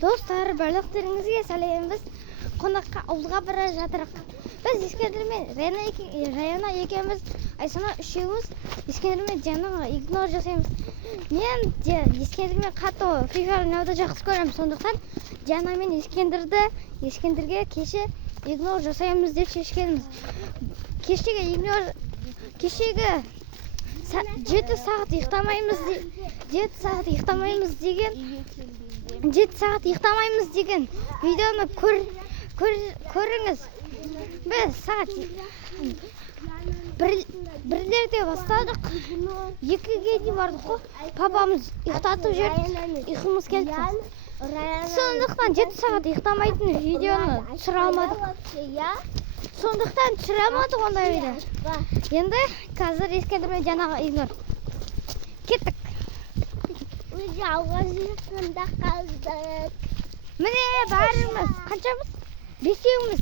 Достар, барлықтарыңызға сәлем. Біз қонаққа ауылға бара жатырық. Біз Ескендірмен Раяна екеуміз, Айсана үшеуміз Ескендірмен жаңа игнор жасаймыз. Мен Ескендірмен қатты FIFA ойнауды жақсы көремін. Сондықтан Жана мен Ескендірге кеше игнор жасаймыз деп шешкенбіз. Кешегі 7 сағат ұйықтамаймыз деген видеоны көріңіз. Біз сағат 1-лерде бастадық, 2-ге дейін бардық қой. Папамыз ұйықтатып жіберді, ұйқымыз келді. Сондықтан 7 сағат ұйықтамайтын видеоны түсіре алмадық ондай видео. Енді қазір Ескендірмен жаңағы игнор. Кеттік. Ауға жақында қалдық. Міне барымыз. Қаншамыз? 5-еуміз.